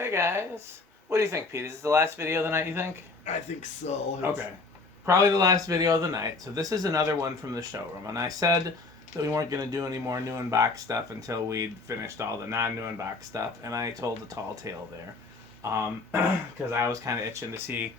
Hey guys, what do you think, Pete? Is this the last video of the night, you think? I think so. Okay. Probably the last video of the night. So this is another one from the showroom. And I said that we weren't going to do any more new and box stuff until we'd finished all the non-new and box stuff. And I told the tall tale there. Because I was kind of itching to see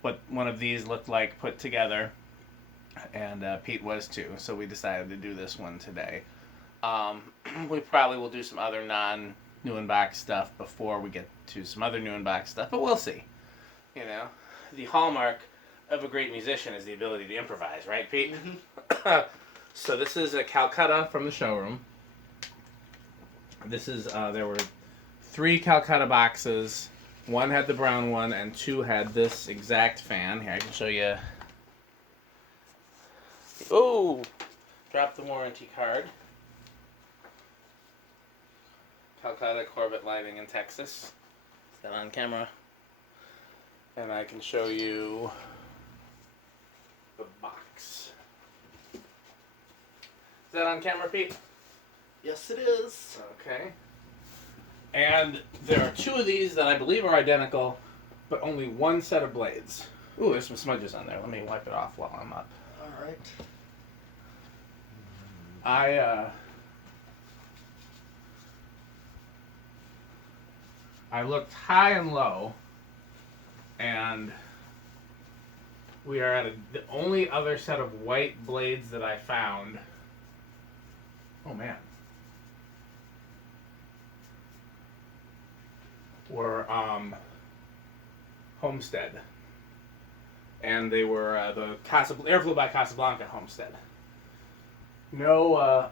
what one of these looked like put together. And Pete was too. So we decided to do this one today. We probably will do some other non-new and box stuff before we get to some other new and box stuff. But we'll see. You know, the hallmark of a great musician is the ability to improvise, right, Pete? Mm-hmm. So this is a Calcutta from the showroom. This is, there were 3 Calcutta boxes. 1 had the brown one, and 2 had this exact fan. Here, I can show you. Oh! Dropped the warranty card. Calcutta Corbett lighting in Texas. Is that on camera? And I can show you the box. Is that on camera, Pete? Yes, it is. Okay. And there are 2 of these that I believe are identical, but only 1 set of blades. Ooh, there's some smudges on there. Let me wipe it off while I'm up. All right. I looked high and low, and we are at the only other set of white blades that I found. Oh man. Were Homestead. And they were the Airflow by Casablanca Homestead. No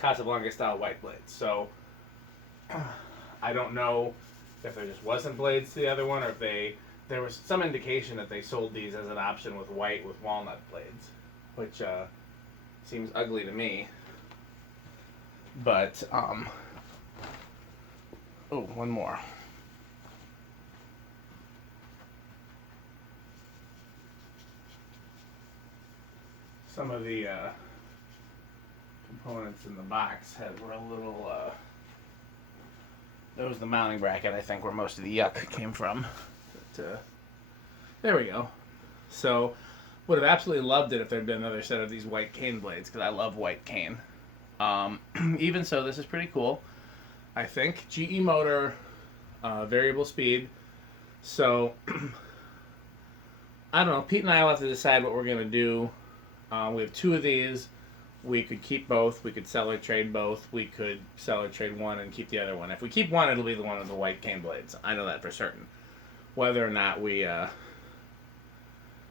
Casablanca style white blades. So I don't know if there just wasn't blades to the other one, or if there was some indication that they sold these as an option with white with walnut blades, which seems ugly to me. But oh, one more. Some of the components in the box were a little. That was the mounting bracket, I think, where most of the yuck came from. But, there we go. So, would have absolutely loved it if there had been another set of these white cane blades, because I love white cane. Even so, this is pretty cool. I think GE motor, variable speed. So, I don't know. Pete and I will have to decide what we're going to do. We have 2 of these. We could keep both. We could sell or trade both. We could sell or trade one and keep the other one. If we keep one, it'll be the one with the white cane blades. I know that for certain. Whether or not we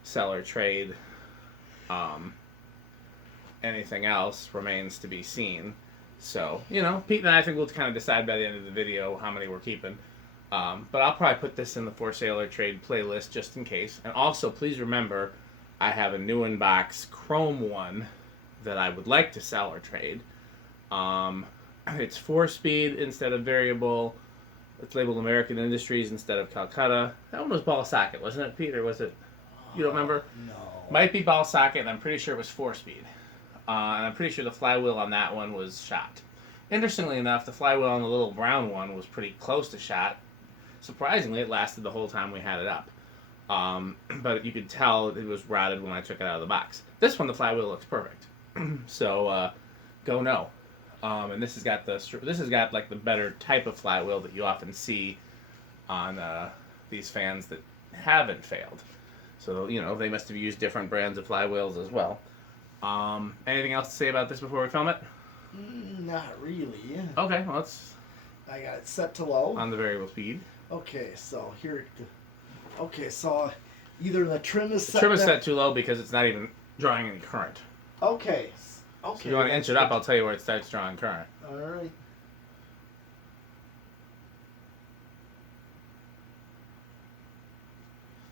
sell or trade anything else remains to be seen. So, you know, Pete and I think we'll kind of decide by the end of the video how many we're keeping. But I'll probably put this in the for sale or trade playlist just in case. And also, please remember, I have a new in-box chrome one that I would like to sell or trade. It's 4-speed instead of variable. It's labeled American Industries instead of Calcutta. That one was ball socket, wasn't it, Pete? Or was it? You don't remember? No. Might be ball socket, and I'm pretty sure it was 4-speed. And I'm pretty sure the flywheel on that one was shot. Interestingly enough, the flywheel on the little brown one was pretty close to shot. Surprisingly, it lasted the whole time we had it up. But you could tell it was rotted when I took it out of the box. This one, the flywheel looks perfect. So, go no. And this has got like the better type of flywheel that you often see on these fans that haven't failed. So, you know, they must have used different brands of flywheels as well. Anything else to say about this before we film it? Not really. Okay, well, it's I got it set to low. on the variable speed. Okay, so here. Okay, so either the trim is set. The trim is set too low because it's not even drawing any current. Okay. So if you want to inch it up, I'll tell you where it starts drawing current. All right.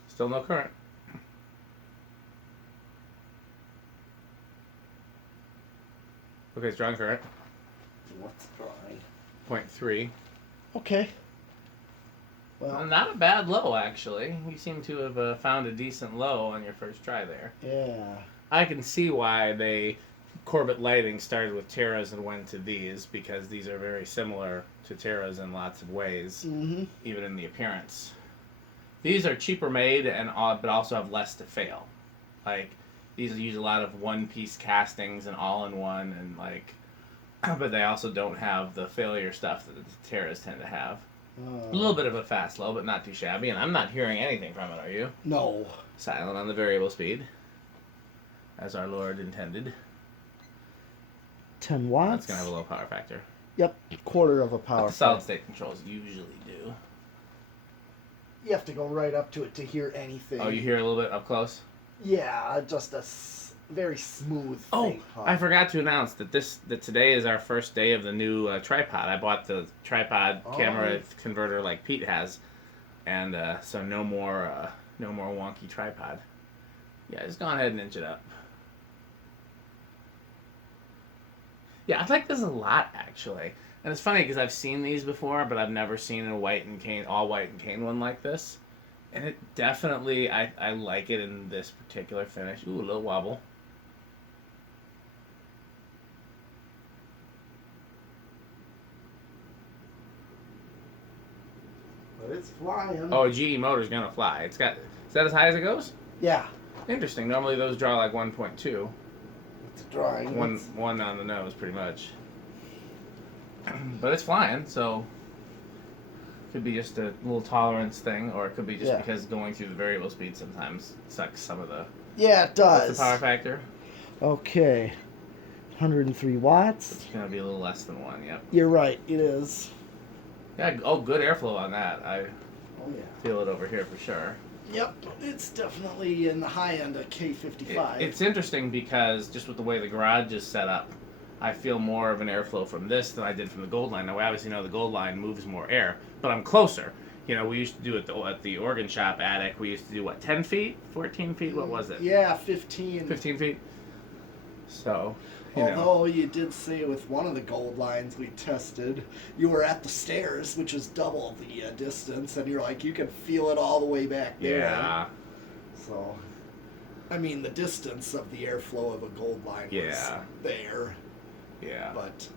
Still no current. Okay, it's drawing current. What's drawing? 0.3. Okay. Well, Not a bad low, actually. You seem to have found a decent low on your first try there. yeah. I can see why they Corbett lighting started with Terras and went to these because these are very similar to Terras in lots of ways, even in the appearance. These are cheaper made and but also have less to fail. Like these use a lot of one-piece castings and all-in-one, and like, but they also don't have the failure stuff that the Terras tend to have. A little bit of a fast low, but not too shabby. And I'm not hearing anything from it. Are you? No. Silent on the variable speed, as our Lord intended. 10 watts. That's gonna have a low power factor. Yep, quarter of a power. Solid state controls usually do. You have to go right up to it to hear anything. Oh, you hear a little bit up close? Yeah, just a very smooth. Oh, I forgot to announce that today is our first day of the new tripod. I bought the tripod camera converter like Pete has, and so no more wonky tripod. Yeah, just go ahead and inch it up. Yeah, I like this a lot actually, and it's funny because I've seen these before, but I've never seen a all white and cane one like this. And it definitely, I like it in this particular finish. Ooh, a little wobble. But it's flying. Oh, a GE motor's gonna fly. Is that as high as it goes? Yeah. Interesting. Normally those draw like 1.2. It's drawing. One on the nose, pretty much. But it's flying, so could be just a little tolerance thing, or it could be just because going through the variable speed sometimes sucks some of the. Yeah, it does. What's the power factor? Okay, 103 watts. It's gonna be a little less than 1. Yep. You're right. It is. Yeah. Oh, good airflow on that. I yeah. feel it over here for sure. Yep, it's definitely in the high end of K55. It's interesting because just with the way the garage is set up, I feel more of an airflow from this than I did from the Gold Line. Now, we obviously know the Gold Line moves more air, but I'm closer. You know, we used to do it at the organ shop attic. We used to do, what, 10 feet? 14 feet? What was it? Yeah, 15. 15 feet? So, although you did say with one of the Gold Lines we tested, you were at the stairs, which is double the distance, and you're like, you can feel it all the way back there. Yeah. So, I mean, the distance of the airflow of a Gold Line was there. Yeah. But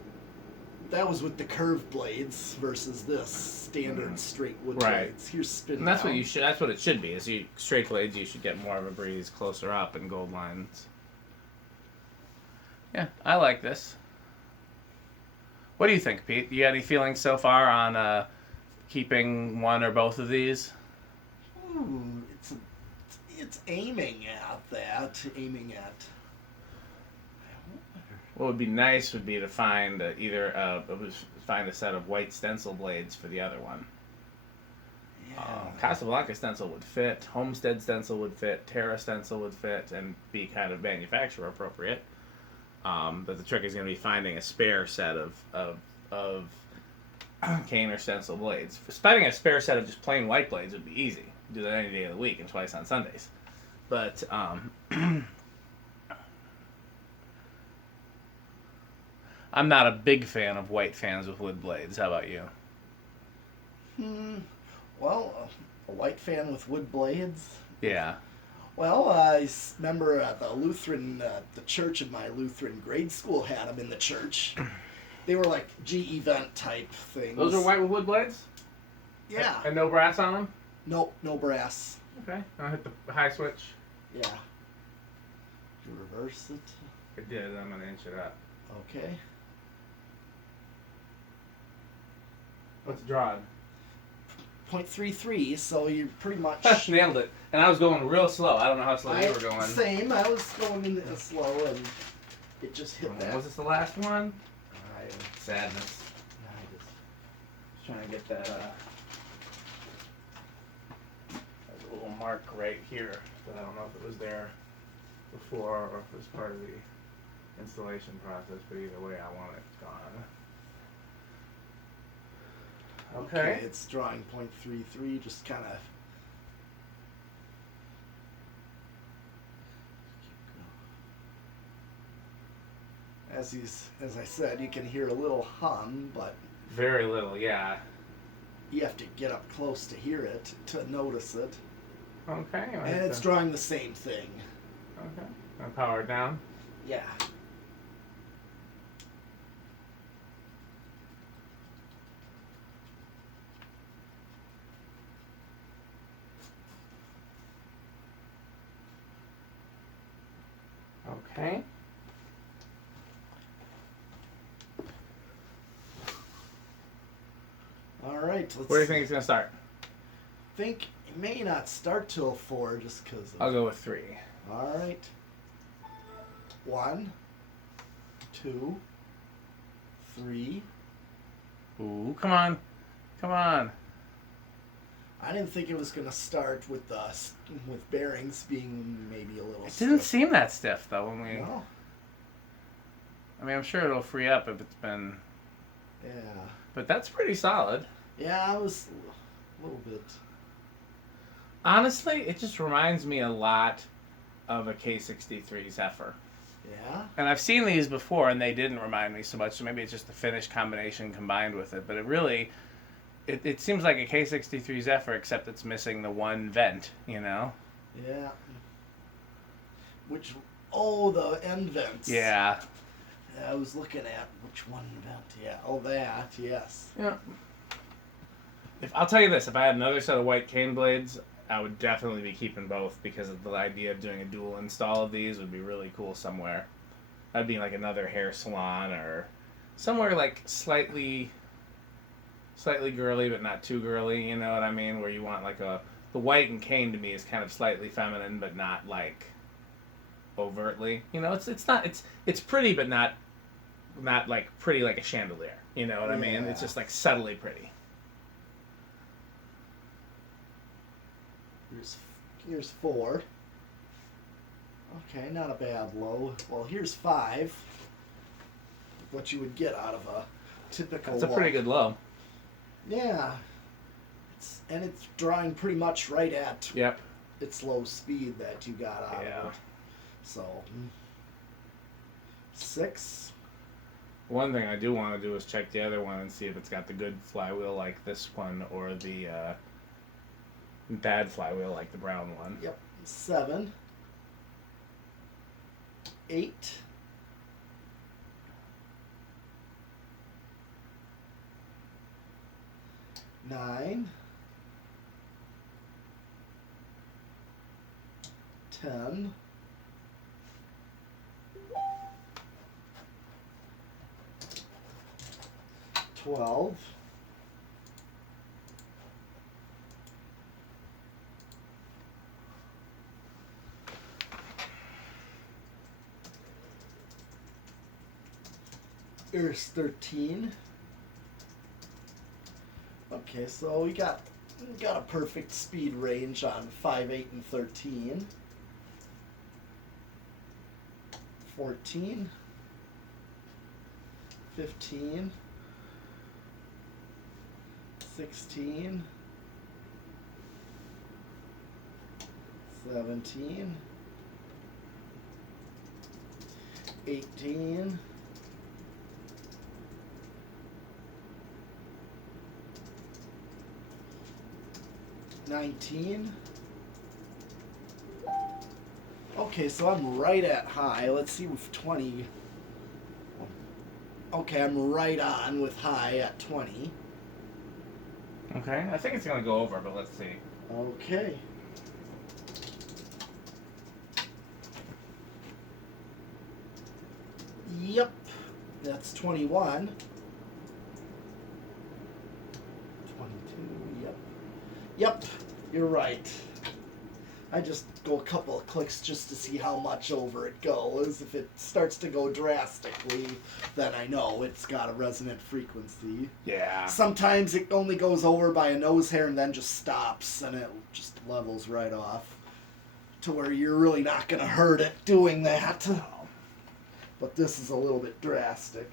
that was with the curved blades versus this standard straight wood blades. Here's spin. And that's what that's what it should be. Is straight blades, you should get more of a breeze closer up, and Gold Lines. Yeah, I like this. What do you think, Pete? You got any feelings so far on keeping one or both of these? It's aiming at that. What would be nice would be to find find a set of white stencil blades for the other one. Yeah. Casablanca stencil would fit. Homestead stencil would fit. Terra stencil would fit, and be kind of manufacturer appropriate. But the trick is going to be finding a spare set of cane or stencil blades. Finding a spare set of just plain white blades would be easy. Do that any day of the week and twice on Sundays. But I'm not a big fan of white fans with wood blades. How about you? Well, a white fan with wood blades? Yeah. Well, I remember the Lutheran, the church of my Lutheran grade school had them in the church. They were like GE vent type things. Those are white with wood blades? Yeah. And no brass on them? Nope, no brass. Okay. I'll hit the high switch. Yeah. You reverse it? I did. I'm going to inch it up. Okay. What's drawn? 0.33, so you pretty much nailed it. And I was going real slow. I don't know how slow you were going. Same. I was going in slow, and it just hit that. Was this the last one? Sadness. Just trying to get that little mark right here. But I don't know if it was there before or if it was part of the installation process. But either way, I want it gone. Okay. It's drawing 0.33, just kind of. As I said, you can hear a little hum, but very little, yeah. You have to get up close to hear it to notice it. Okay. And it's drawing the same thing. Okay. And power it down. Yeah. Okay. All right. Where do you think it's gonna start? Think it may not start till 4 just because. I'll go with 3. All right. 1, 2, 3. Ooh, come on. Come on. I didn't think it was gonna start with bearings being maybe a little. It didn't stiff. seem that stiff though when we. No. I mean, I'm sure it'll free up if it's been. Yeah. But that's pretty solid. Yeah, I was a little bit. Honestly, it just reminds me a lot of a K63 Zephyr. Yeah. And I've seen these before, and they didn't remind me so much. So maybe it's just the finish combination combined with it. But it really, it seems like a K63 Zephyr, except it's missing the one vent. You know? Yeah. The end vents. Yeah. I was looking at which one vent. Yeah. Oh, that. Yes. Yeah. I'll tell you this: if I had another set of white cane blades, I would definitely be keeping both because of the idea of doing a dual install of these would be really cool somewhere. That'd be like another hair salon or somewhere like slightly girly but not too girly. You know what I mean? Where you want like the white and cane to me is kind of slightly feminine but not like overtly. You know, it's pretty but not like pretty like a chandelier. You know what I mean? It's just like subtly pretty. Here's 4. Okay, not a bad low. Well, here's 5. What you would get out of a typical. That's a pretty good low. Yeah. It's drawing pretty much right at. Yep. Its low speed that you got out Yeah. of it. So. 6. One thing I do want to do is check the other one and see if it's got the good flywheel like this one or the bad flywheel like the brown one. Yep. 7. 8. 9. 10. 12. 13. Okay, so we got a perfect speed range on 5, 8, and 13. 14. 15. 16. 17. 18. 19. Okay, so I'm right at high. Let's see with 20. Okay, I'm right on with high at 20. Okay, I think it's going to go over, but let's see. Okay. Yep, that's 21. 22, yep. Yep, you're right. I just go a couple of clicks just to see how much over it goes. If it starts to go drastically, then I know it's got a resonant frequency. Yeah. Sometimes it only goes over by a nose hair and then just stops and it just levels right off to where you're really not going to hurt it doing that. But this is a little bit drastic.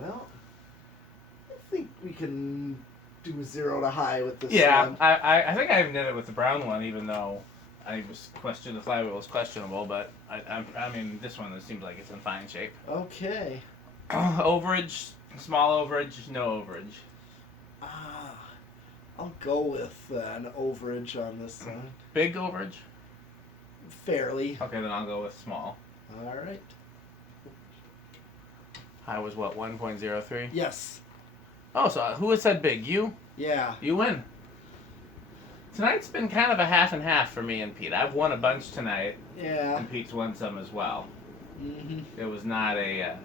Well, I think we can do 0 to high with this one. I think I even did it with the brown one, even though I was the flywheel was questionable. But I mean, this one it seems like it's in fine shape. Okay. Overage, small overage, no overage. I'll go with an overage on this one. Big overage? Fairly. Okay, then I'll go with small. All right. High was what, 1.03? Yes. Oh, so who had said big? You? Yeah. You win. Tonight's been kind of a half and half for me and Pete. I've won a bunch tonight, Yeah. and Pete's won some as well. Mm-hmm. It was not a,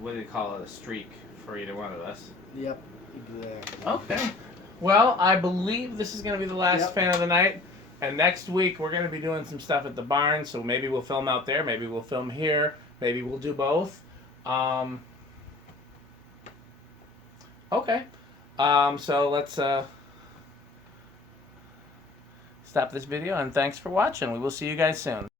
what do you call it, a streak for either one of us. Yep. Exactly. Okay. Well, I believe this is going to be the last Yep. fan of the night. And next week, we're going to be doing some stuff at the barn. So maybe we'll film out there. Maybe we'll film here. Maybe we'll do both. Okay. So let's stop this video. And thanks for watching. We will see you guys soon.